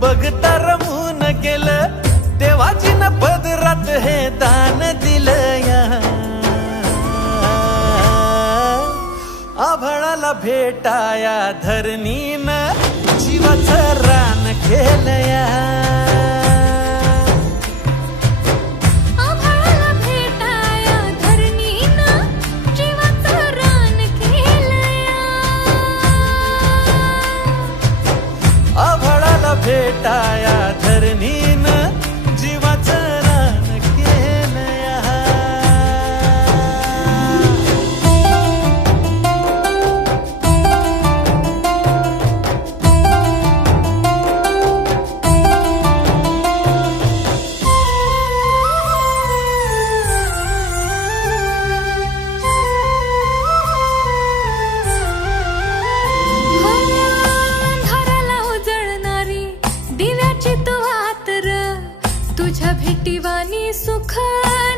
बघता रमून गेलं देवाजीनं पदरात हे दान दिलं या आभाळाला भेटाया धरणीनं जीवाचं रान केलं या भेटाया धरणीनं जीवाचं रान केलं या तुझ्या भेटीवानी सुख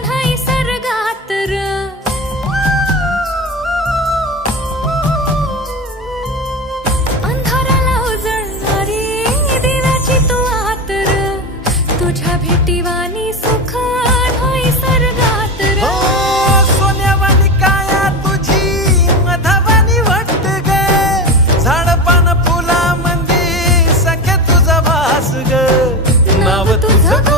नाही सर्गात र अंधाराला उजळणारी दिव्याची तू आत र तुझ्या भेटीवानी सुख नाही सर्गात र सोन्यावानी काया तुझी मधावानी वाटत ग झाडपान फुला मंदी सख्या तुझा वास ग नाव तुझं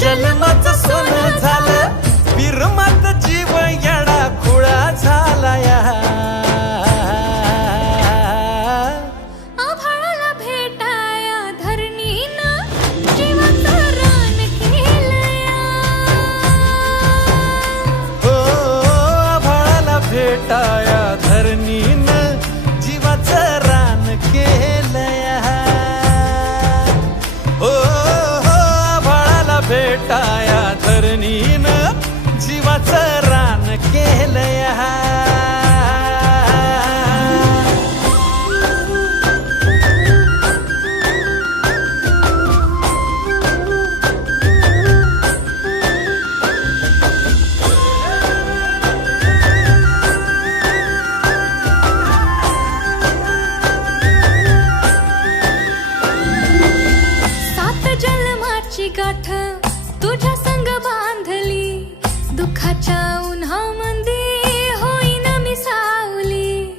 जन्माचं सोनं झालं बिरमात जीव येडा खुळा झाला या आभाळाला भेटाया धरणीनं जीवाचं रान केलं या हो आभाळाला भेटाया धरणीनं जीवाचं रान केलं या हो भेटाया धरणीनं जीवाचं रान केलं या गाठ तुझ्या संग बांधली दुःखाच्या उन्हामध्ये होईन मी सावली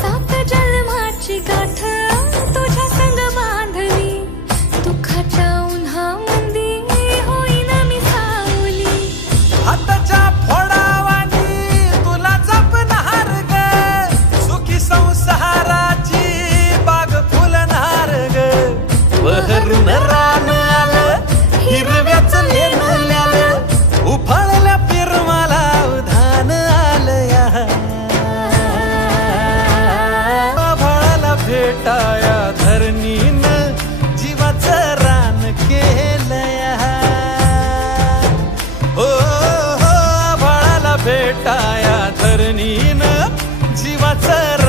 सात जन्माची गाठ तुझ्या संग बांधली दुःखाच्या उन्हामध्ये होईन मी सावली हाताच्या फोडावानी तुला जपणार ग सुखी संसाराची बहरून रान आलं हिरव्याचं लेण्यालं उफाळल्या पिरमाला उधान आलं या आभाळाला भेटाया धरणीनं जीवाचं रान केलं या हो आभाळाला भेटाया धरणीनं जीवाचं